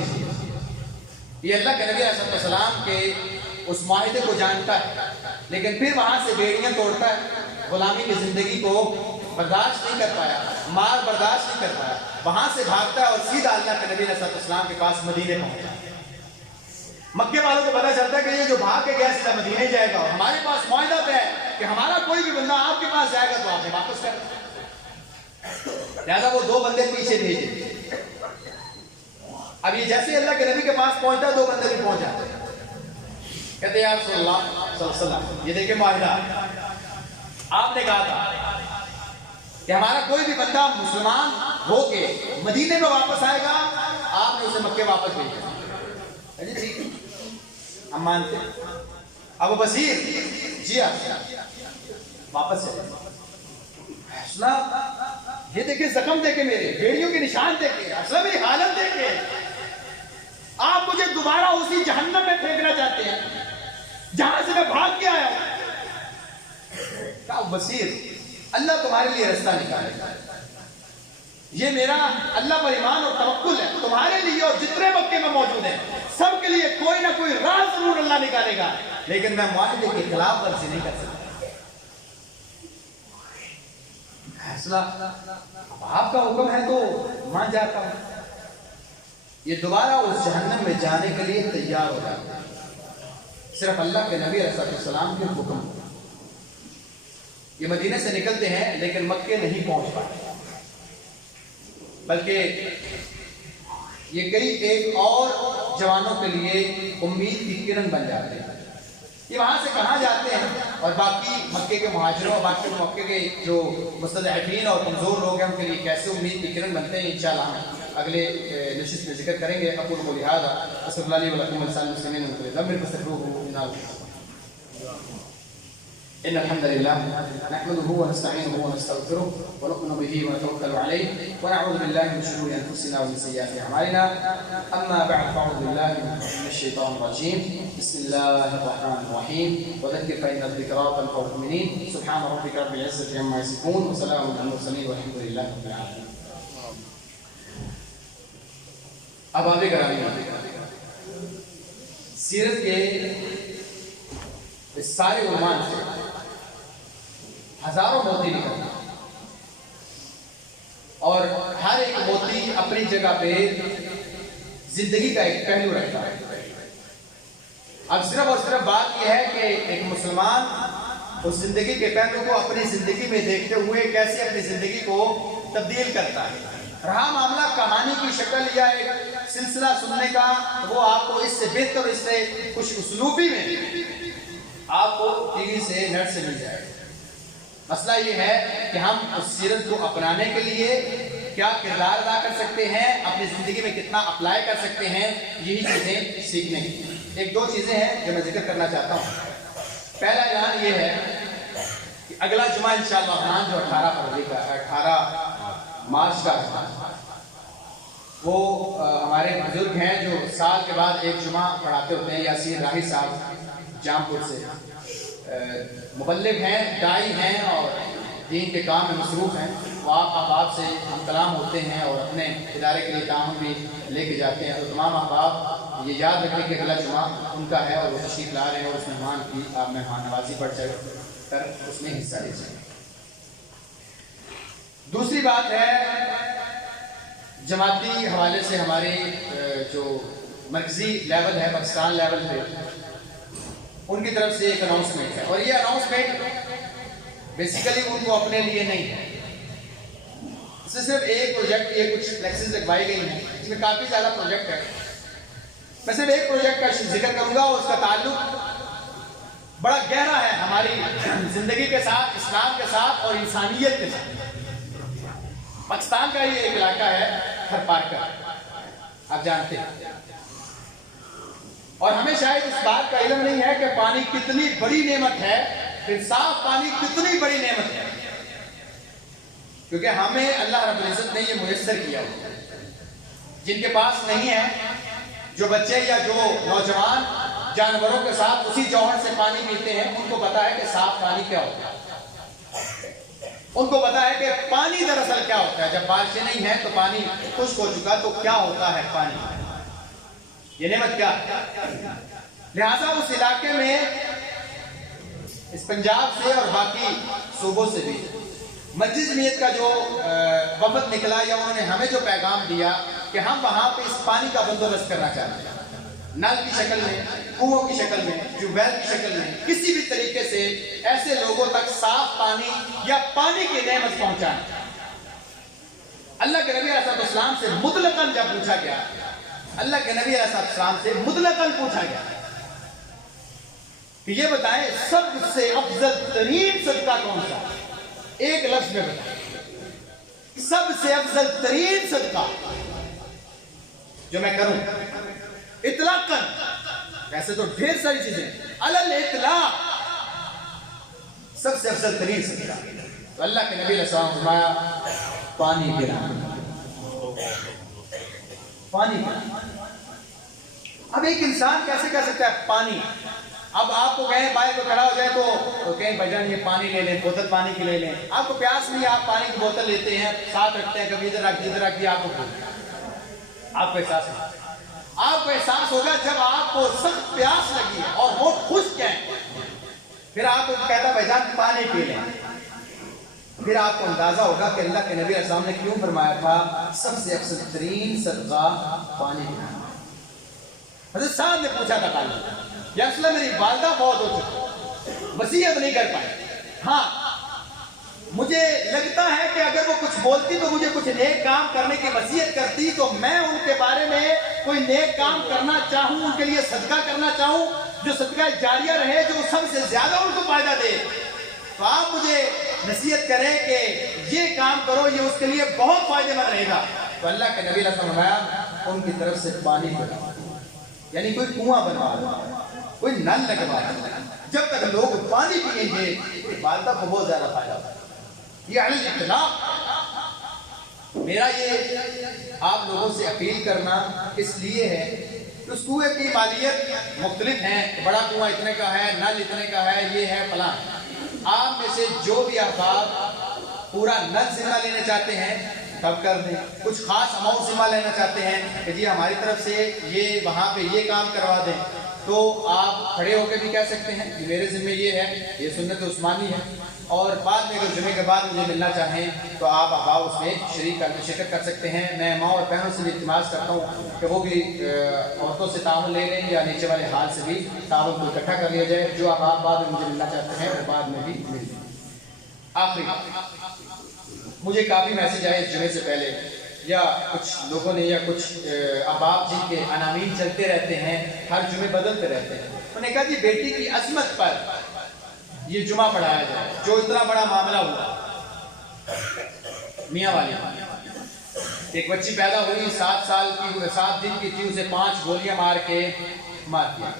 یہ اللہ کے نبی علیہ السلام کے اس معاہدے کو جانتا ہے لیکن پھر وہاں سے بیڑیاں توڑتا ہے، غلامی کی زندگی کو برداشت نہیں کر پایا، مار برداشت نہیں کر پایا، وہاں سے بھاگتا ہے اور سیدھا اللہ کے نبی علیہ السلام کے پاس مدینے پہنچتا ہے۔ مکے والوں کو پتا چلتا ہے کہ یہ جو بھاگ کے گیا سیدھا مدینے جائے گا، اور ہمارے پاس معاہدہ طے ہے کہ ہمارا کوئی بھی بندہ آپ کے پاس جائے گا تو آپ نے واپس کر، لہذا وہ 2 بندے پیچھے بھیجے۔ اب یہ جیسے اللہ کے نبی کے پاس پہنچتا ہے 2 بندے بھی پہنچ جاتے ہیں، کہتے ہیں یا رسول اللہ صلی اللہ علیہ وسلم یہ دیکھیں معاہدہ، آپ نے کہا تھا کہ ہمارا کوئی بھی بندہ مسلمان ہو کے مدینے میں واپس آئے گا، آپ نے اسے مکے واپس بھیجا۔ جی ٹھیک ہے ہم مانتے ہیں۔ ابو بصیر جی آپ واپس چلے، سنا یہ دیکھیں زخم دیکھیں، میرے بیڑیوں کے نشان دیکھیں، اصلا میری حالت دیکھیں، آپ مجھے دوبارہ اسی جہنم میں پھینکنا چاہتے ہیں جہاں سے میں بھاگ کے آیا ہوں. کیا بصیر، اللہ تمہارے لیے راستہ نکالے گا. یہ میرا اللہ پر ایمان اور توکل ہے. تمہارے لیے اور جتنے مکے میں موجود ہیں سب کے لیے کوئی نہ کوئی راہ ضرور اللہ نکالے گا، لیکن میں معاہدے کے خلاف ورزی نہیں کر سکتا. فیصلہ آپ کا حکم ہے تو مان جاتا ہوں. یہ دوبارہ اس جہنم میں جانے کے لیے تیار ہو جاتا ہے صرف اللہ کے نبی علیہ السلام کے حکم. یہ مدینے سے نکلتے ہیں لیکن مکے نہیں پہنچ پاتے، بلکہ یہ قریب ایک اور جوانوں کے لیے امید کی کرن بن جاتے ہیں. یہ وہاں سے کہاں جاتے ہیں اور باقی مکے کے مہاجروں اور باقی مکے کے جو مستضعفین اور کمزور لوگ ہیں ان کے لیے کیسے امید کی کرن بنتے ہیں، انشاءاللہ ہم اگلے نشست میں ذکر کریں گے. اقول قولی ھذا استغفر اللہ لی ولکم ولسائر المسلمین من کل ذنب فاستغفروہ انہ إن الحمد لله نحمده ونستعينه ونستغفره ونؤمن به ونتوكل عليه ونعوذ بالله من شرور أنفسنا ومن سيئات أعمالنا. أما بعد فأعوذ بالله من الشيطان الرجيم. بسم الله الرحمن الرحيم. وذكر فإن الذكرى تنفع المؤمنين. سبحان ربك رب العزة عما يصفون وسلام على المرسلين والحمد لله رب العالمين. احباب گرامی، سیرت کے اس سارے عنوان سے ہزاروں موتی نکلتے اور ہر ایک موتی اپنی جگہ پہ زندگی کا ایک پہلو رکھتا ہے. اب صرف اور صرف بات یہ ہے کہ ایک مسلمان اس زندگی کے پہلو کو اپنی زندگی میں دیکھتے ہوئے کیسے اپنی زندگی کو تبدیل کرتا ہے. رہا معاملہ کہانی کی شکل یا ایک سلسلہ سننے کا، وہ آپ کو اس سے بہتر، اس سے کچھ اسلوبی میں آپ کو ٹی وی سے نیٹ سے مل جائے گا. مسئلہ یہ ہے کہ ہم اس سیرت کو اپنانے کے لیے کیا کردار ادا کر سکتے ہیں، اپنی زندگی میں کتنا اپلائی کر سکتے ہیں، یہی چیزیں سیکھنے کی. ایک دو چیزیں ہیں جو میں ذکر کرنا چاہتا ہوں. پہلا اعلان یہ ہے کہ اگلا جمعہ انشاءاللہ الرحمن جو 18 مارچ کا وہ ہمارے بزرگ ہیں جو سال کے بعد ایک جمعہ پڑھاتے ہوتے ہیں. یاسین راہی صاحب جام پور سے مبلغ ہیں، داعی ہیں اور دین کے کام میں مصروف ہیں. وہ آپ احباب سے ہم کلام ہوتے ہیں اور اپنے ادارے کے لیے کام بھی لے کے جاتے ہیں. تو تمام احباب یہ یاد رکھیں کہ اگلا جمعہ ان کا ہے اور وہ تشریف لا رہے ہیں اور اس مہمان کی آپ مہمان نوازی بڑھ چڑھ کر اس میں حصہ لیجیے. دوسری بات ہے جماعتی حوالے سے ہمارے جو مرکزی لیول ہے پاکستان لیول پہ ان کی طرف سے ایک اناؤنسمنٹ ہے، اور یہ اناؤنسمنٹ بیسیکلی ان کو اپنے لیے نہیں ہے. اس میں صرف ایک پروجیکٹ، یہ کچھ فلیکسز لگوائی گئی ہیں، اس میں کافی زیادہ پروجیکٹ ہے. میں صرف ایک پروجیکٹ کا ذکر کروں گا اور اس کا تعلق بڑا گہرا ہے ہماری زندگی کے ساتھ، اسلام کے ساتھ اور انسانیت کے ساتھ. پاکستان کا یہ ایک علاقہ ہے تھرپارکر، آپ جانتے ہیں، اور ہمیں شاید اس بات کا علم نہیں ہے کہ پانی کتنی بڑی نعمت ہے، پھر صاف پانی کتنی بڑی نعمت ہے، کیونکہ ہمیں اللہ رب العزت نے یہ میسر کیا ہوا. جن کے پاس نہیں ہے، جو بچے یا جو نوجوان جانوروں کے ساتھ اسی جوہر سے پانی پیتے ہیں، ان کو پتا ہے کہ صاف پانی کیا ہوتا ہے، ان کو پتا ہے کہ پانی دراصل کیا ہوتا ہے. جب بارشیں نہیں ہیں تو پانی خشک ہو چکا تو کیا ہوتا ہے پانی، یہ نعمت کیا. لہذا اس علاقے میں اس پنجاب سے اور باقی صوبوں سے بھی مسجد جمعیت کا جو وفد نکلا یا انہوں نے ہمیں جو پیغام دیا کہ ہم وہاں پہ اس پانی کا بندوبست کرنا چاہتے ہیں، نل کی شکل میں، کنووں کی شکل میں، ٹیوب ویل کی شکل میں، کسی بھی طریقے سے ایسے لوگوں تک صاف پانی یا پانی کی نعمت پہنچانا. اللہ کے نبی علیہ السلام سے مطلقاً جب پوچھا گیا، اللہ کے نبی علیہ السلام سے مطلقاً پوچھا گیا کہ یہ بتائیں سب سے افضل ترین صدقہ کون سا، ایک لفظ میں بتائیں سب سے افضل ترین صدقہ جو میں کروں اطلاقاً. ویسے تو ڈھیر ساری چیزیں، علل اطلاق سب سے افضل ترین صدقہ. تو اللہ کے نبی علیہ السلام نے فرمایا پانی پلانا، پانی پلانا. اب ایک انسان کیسے کہہ سکتا ہے پانی؟ اب آپ کو کہیں بائک پہ کھڑا ہو جائے تو کہیں بھجن یہ پانی لے لیں، بوتل پانی کی لے لیں، آپ کو پیاس نہیں، آپ پانی کی بوتل لیتے ہیں ساتھ رکھتے ہیں، کبھی ادھر رکھ دیا، آپ کو احساس ہے، آپ کو احساس ہوگا جب آپ کو سخت پیاس لگی اور ہوٹ خشک ہے، پھر آپ کو کہتا بھجن پانی پی لیں، پھر آپ کو اندازہ ہوگا کہ اللہ کے نبی علیہ السلام نے کیوں فرمایا تھا سب سے افضل ترین صدقہ پانی پینا۔ حضرت صاحب نے پوچھا تھا کل، یا رسول اللہ میری والدہ بہت ہو چکی، وصیت نہیں کر پائے، ہاں مجھے لگتا ہے کہ اگر وہ کچھ بولتی تو مجھے کچھ نیک کام کرنے کی وصیت کرتی، تو میں ان کے بارے میں کوئی نیک کام کرنا چاہوں، ان کے لیے صدقہ کرنا چاہوں جو صدقہ جاریہ رہے، جو سب سے زیادہ ان کو فائدہ دے، تو آپ مجھے نصیحت کریں کہ یہ کام کرو، یہ اس کے لیے بہت فائدہ مند رہے گا۔ تو اللہ کے نبی علیہ السلام نے فرمایا ان کی طرف سے پانی پلاؤ، یعنی کوئی کنواں بنوا دو، کوئی نل لگوا دو، جب تک لوگ پانی پئیں گے والدہ کو بہت زیادہ فائدہ ہوگا۔ یہ علی اطلاق میرا یہ آپ لوگوں سے اپیل کرنا اس لیے ہے کہ اس کنویں کی مالیت مختلف ہیں، بڑا کنواں اتنے کا ہے، نل اتنے کا ہے، یہ ہے فلاں، آپ میں سے جو بھی احباب پورا نل ذمہ لینا چاہتے ہیں تب کر دیں، کچھ خاص اماؤنٹ ذمہ لینا چاہتے ہیں کہ جی ہماری طرف سے یہ وہاں پہ یہ کام کروا دیں، تو آپ کھڑے ہو کے بھی کہہ سکتے ہیں کہ میرے ذمہ یہ ہے، یہ سنت عثمانی ہے، اور بعد میں اگر جمعے کے بعد مجھے ملنا چاہیں تو آپ احباب اس میں شرکت کر سکتے ہیں۔ میں ماں اور بہنوں سے بھی التماس کرتا ہوں کہ وہ بھی عورتوں سے تعاون لے لیں یا نیچے والے حال سے بھی تعاون کو اکٹھا کر لیا جائے، جو احباب بعد میں مجھے ملنا چاہتے ہیں وہ بعد میں بھی مل لیں۔ آخری مجھے کافی میسج آئے اس جمعے سے پہلے، یا کچھ لوگوں نے یا کچھ احباب جن کے عناوین چلتے رہتے ہیں، ہر جمعے بدلتے رہتے ہیں، انہوں نے کہا جی بیٹی کی عصمت پر یہ جمعہ پڑھایا جائے، جو اتنا بڑا معاملہ ہوا میاں والی، ایک بچی پیدا ہوئی 7 دن کی تھی، اسے 5 گولیاں مار کے مار دیا۔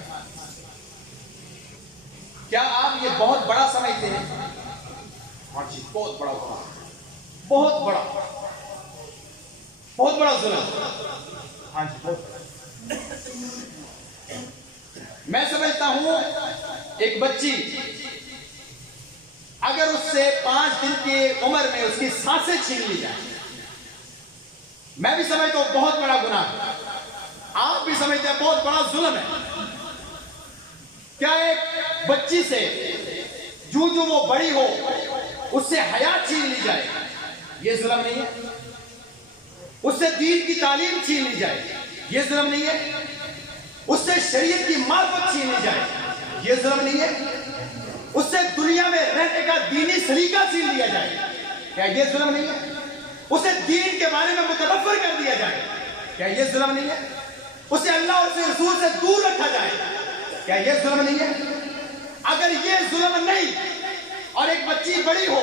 کیا آپ یہ بہت بڑا سمجھتے ہیں؟ ہاں جی بہت بڑا ہوا، بہت بڑا ظلم، ہاں جی بہت بڑا۔ میں سمجھتا ہوں ایک بچی اگر اس سے 5 دن کی عمر میں اس کی سانسیں چھین لی جائیں، میں بھی سمجھتا ہوں بہت بڑا گناہ ہے، آپ بھی سمجھتے ہیں بہت بڑا ظلم ہے۔ کیا ایک بچی سے جو وہ بڑی ہو اس سے حیات چھین لی جائے، یہ ظلم نہیں ہے؟ اس سے دین کی تعلیم چھین لی جائے، یہ ظلم نہیں ہے؟ اس سے شریعت کی معرفت چھین لی جائے، یہ ظلم نہیں ہے؟ اس سے دنیا میں رہنے کا دینی سلیقہ چھین لیا جائے، کیا یہ ظلم نہیں ہے؟ اسے دین کے بارے میں متنفر کر دیا جائے، کیا یہ ظلم نہیں ہے؟ اسے اللہ اور اس کے رسول سے دور رکھا جائے، کیا یہ ظلم نہیں ہے؟ اگر یہ ظلم نہیں اور ایک بچی بڑی ہو،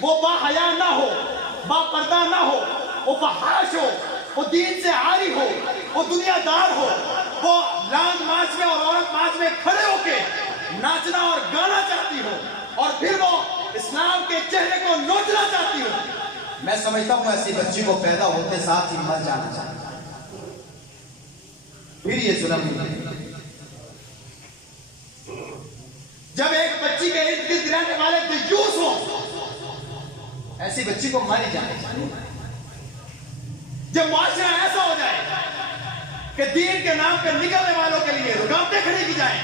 وہ با حیا نہ ہو، با پردہ نہ ہو، وہ فحاش ہو، وہ دین سے عاری ہو، وہ دنیا دار ہو، وہ لانگ مارچ میں اور عورت مارچ میں کھڑے ہو کے ناچنا اور گانا چاہتی ہو، اور پھر وہ اسلام کے چہرے کو نوچنا چاہتی ہو، میں سمجھتا ہوں ایسی بچی کو پیدا ہوتے ساتھ ہی مر جانا چاہتا، پھر یہ ظلم نہیں ہے۔ جب ایک بچی کے ارد گرد رہنے والے دیوس ہوں، ایسی بچی کو ماری جانا چاہیے۔ جب معاشرہ ایسا ہو جائے کہ دین کے نام پہ نکلنے والوں کے لیے رکاوٹیں کھڑی کی جائیں،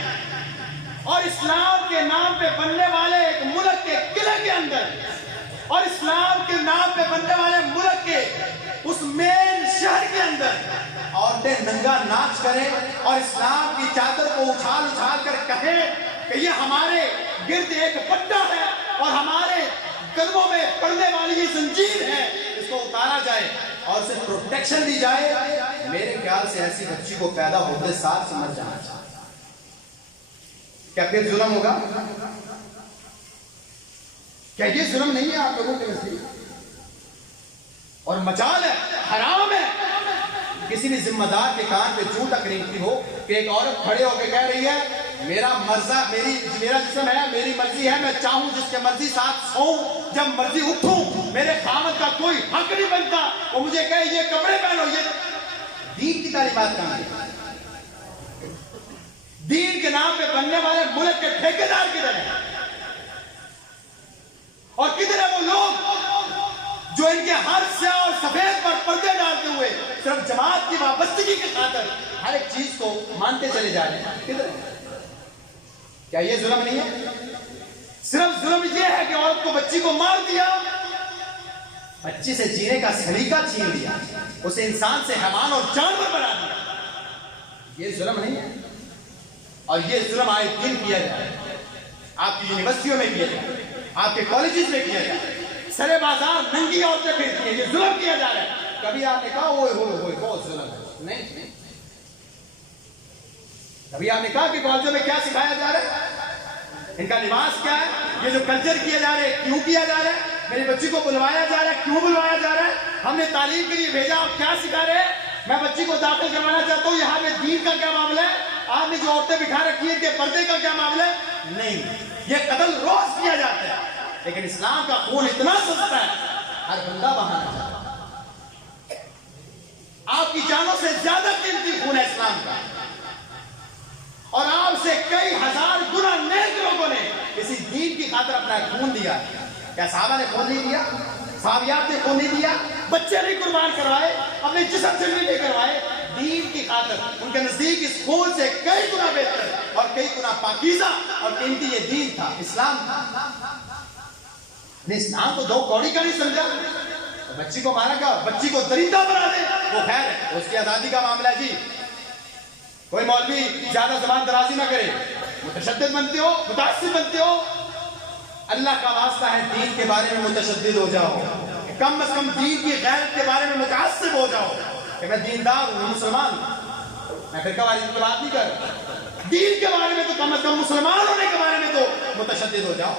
اور اسلام کے نام پہ بننے والے ایک ملک کے قلعے کے اندر، اور اسلام کے نام پہ بننے والے ملک کے اس مین شہر کے اندر عورتیں ننگا ناچ کریں اور اسلام کی چادر کو اچھال اچھال کر کہیں کہ یہ ہمارے گرد ایک پٹا ہے اور ہمارے قدموں میں پڑنے والی یہ زنجیر ہے، اس کو اتارا جائے اور اسے پروٹیکشن دی جائے، میرے خیال سے ایسی بچی کو پیدا ہوتے ساتھ سمجھ جانا چاہیے۔ کیا پھر ظلم ہوگا؟ کیا یہ ظلم نہیں ہے آپ لوگوں کے نزدیک؟ اور مجال ہے، حرام ہے کسی بھی ذمہ دار کے کان پہ چوں تک رینگتی ہو کہ ایک عورت کھڑے ہو کے کہہ رہی ہے میرا جسم ہے، میری مرضی ہے، میں چاہوں جس کے مرضی ساتھ سوؤں، جب مرضی اٹھوں، میرے خامد کا کوئی حق نہیں بنتا وہ مجھے کہے یہ کپڑے پہنو۔ یہ دین کی تعلیمات کہاں ہے؟ دین کے نام پہ بننے والے ملک کے ٹھیکیدار کدھر ہیں؟ اور کدھر ہیں وہ لوگ جو ان کے ہر سیاہ اور سفید پر پردے ڈالتے ہوئے صرف جماعت کی وابستگی کی خاطر ہر ایک چیز کو مانتے چلے جا رہے ہیں؟ کدھر ہیں؟ کیا یہ ظلم نہیں ہے؟ صرف ظلم یہ ہے کہ عورت کو بچی کو مار دیا، بچی سے جینے کا سلیقہ چھین لیا، اسے انسان سے حیوان اور جانور بنا دیا. یہ ظلم نہیں ہے؟ اور یہ ظلم آئے دن کیا جائے، آپ کی یونیورسٹیوں میں کیا جائے، آپ کے کالجز میں کیا جائے، سرے بازار ننگی عورتیں پھرتی ہیں، یہ ظلم کیا جا رہا ہے. کبھی آپ نے کہا اوئے ہوئے ہوئے بہت ظلم ہے؟ نہیں. کبھی آپ نے کہا کہ کالجوں میں کیا سکھایا جا رہا ہے، ان کا لباس کیا ہے، یہ جو کلچر کیا جا رہا ہے کیوں کیا جا رہا ہے، میری بچی کو بلوایا جا رہا ہے کیوں بلوایا جا رہا ہے، ہم نے تعلیم کے لیے بھیجا، آپ کیا سکھا رہے ہیں؟ میں بچی کو داخل کروانا چاہتا ہوں، یہاں پہ دین کا کیا معاملہ ہے؟ آپ نے جو عورتیں بٹھا رکھی ہیں کہ پردے کا کیا معاملہ ہے؟ نہیں. یہ قتل روز کیا جاتا ہے، لیکن اسلام کا خون اتنا سستا ہے ہر بندہ بہانا چاہتا ہے. آپ کی جانوں سے زیادہ قیمتی خون ہے اسلام کا، اور آپ سے کئی ہزار گنا نیک لوگوں نے اسی دین کی خاطر اپنا خون دیا. کیا صحابہ نے خون نہیں دیا؟ صحابیات نے خون نہیں دیا؟ بچے نہیں قربان کروائے؟ اپنے جسم سے نہیں کروائے؟ دین کی خاطر ان کے نزدیک اس خون سے کئی گنا بہتر اور کئی گنا پاکیزہ اور قیمتی یہ دین تھا، اسلام تھا. اسلام کو دو کوڑی کا نہیں سمجھا، بچی کو مارا کیا، بچی کو درندہ بنا دے وہ خیر ہے، اس کی آزادی کا معاملہ ہے. جی کوئی مولوی زیادہ زبان درازی نہ کرے، متشدد بنتے ہو، متعصب بنتے ہو، اللہ کا واسطہ ہے دین کے بارے میں متشدد ہو جاؤ، کم از کم دین کی غیرت کے بارے میں متعصب ہو جاؤ کہ میں دیندار ہوں، مسلمان ہوں. میں فرقہ واریت کی بات نہیں کر رہا، دین کے بارے میں تو کم از کم مسلمان ہونے کے بارے میں تو متشدد ہو جاؤ.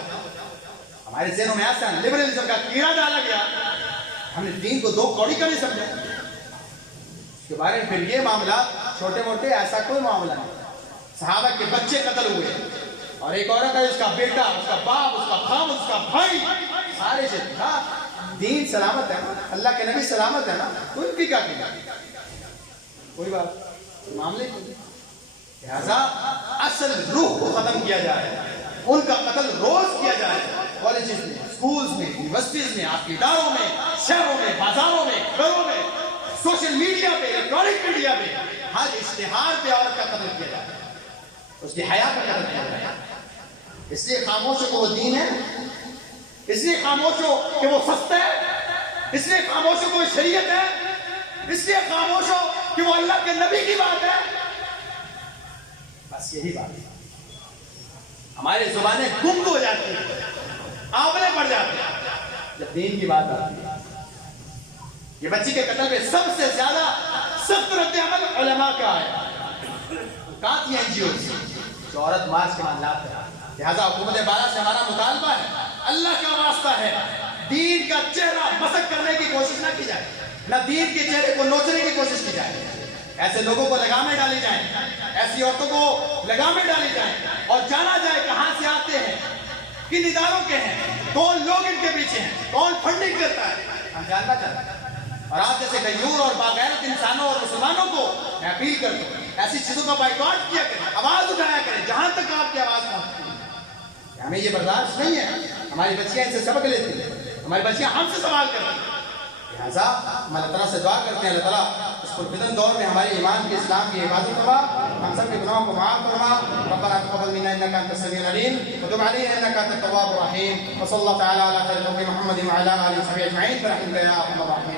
ہمارے ذہنوں میں ایسا ہے لبرلزم کا کیڑا ڈالا گیا، ہم نے دین کو دو کوڑی کا نہیں سمجھا. اس کے بارے میں پھر یہ معاملات چھوٹے موٹے ایسا کوئی معاملہ نہیں. صحابہ کے بچے قتل ہوئے اور ایک عورت ہے، اس کا بیٹا، اس کا باپ، اس کا خام، اس کا بھائی سارے سے تھا. دین سلامت ہے نا، اللہ کے نبی سلامت ہے نا، کوئی بھی کیا کیا کوئی بات معاملے کی. لہذا اصل روح کو ختم کیا جا رہا ہے، ان کا قتل روز کیا جا رہا ہے. کالجز میں، سکولز میں، یونیورسٹیز میں، آپ کے اداروں میں، شہروں میں، بازاروں میں، گھروں میں، سوشل میڈیا پہ، الیکٹرانک میڈیا پہ، ہر اشتہار پہ عورت کا قتل کیا جا رہا ہے، اس کی حیا کا قتل کیا جا رہا ہے. اس لیے خاموش ہو کہ وہ دین ہے، اس لیے خاموش ہو کہ وہ سستا ہے، اس لیے خاموش ہو کہ وہ شریعت ہے، اس لیے خاموش ہو کہ وہ اللہ کے نبی کی بات ہے. بس یہی بات ہے. ہماری زبانیں گم ہو جاتی ہیں، آبلے پڑ جاتے ہیں جب دین کی بات آتی ہے. یہ بچی کے قتل میں سب سے زیادہ سخت رد عمل علماء کا ہے. کہاں تھی این جی اوز جو عورت مارچ کے معاملات کرا؟ لہٰذا حکومت بارہ سے ہمارا مطالبہ ہے، اللہ کا واسطہ ہے، دین کا چہرہ مسخ کرنے کی کوشش نہ کی جائے، نہ دین کے چہرے کو نوچنے کی کوشش کی جائے. ایسے لوگوں کو لگامیں ڈالی جائیں، ایسی عورتوں کو لگامیں ڈالی جائیں اور جانا جائے کہاں سے آتے ہیں، کن اداروں کے ہیں، کون لوگ ان کے پیچھے ہیں، کون فنڈنگ کرتا ہے، ہم جاننا چاہتے ہیں. اور آپ جیسے غیور اور باغیرت انسانوں اور مسلمانوں کو میں اپیل کرتا ہوں ایسی چیزوں کا بائیکاٹ کیا کریں، آواز اٹھایا کریں جہاں تک آپ کی آواز پہنچتی ہے. ہمیں یہ برداشت نہیں ہے، ہماری بچیاں ان سے سبق لیتی ہیں، ہماری بچیاں ہم سے سوال کرتی ہیں. لہٰذا ہم اللہ تعالیٰ سے دعا کرتے ہیں، اللہ تعالیٰ اس پرفتن دور میں ہمارے ایمان کی، اسلام کی حفاظت فرما، ہم سب کے گناہوں کو معاف فرما. ربنا تقبل منا انك انت السميع العليم وتب علينا انك انت التواب الرحيم. وصلى الله تعالى على خير خلق محمد وعلى اله وصحبه اجمعين برحمتك يا ارحم الراحمين.